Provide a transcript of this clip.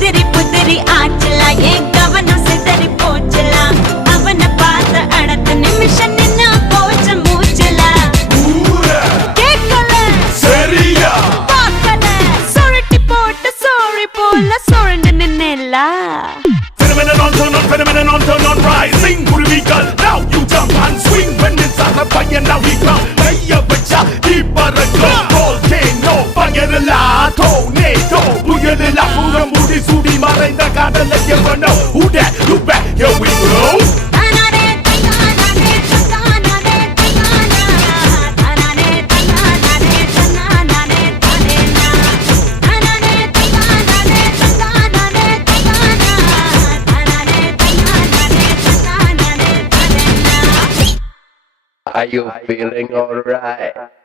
உதிரி புதிரி ஆச்சலா என் கவனம் சிதறி போச்சலா அவனை பார்த்த அடுத்த நிமிஷம் நின்னா போச்ச மூச்சலா கேட்கல சரியா பார்க்கல சுருட்டி போட்டு சோழி போல சுழண்டு நின்னேலா Phenomenon on turn on, phenomenon on turn on, rising குருவிகள் now you jump and swing when it's on the fire now we come கைய வச்சா இப்பறக்கும் volcano fire tornado புயலா புறம் மூடி சூடி மறைந்த காதல எவனோ who that you back here we go Are you feeling alright?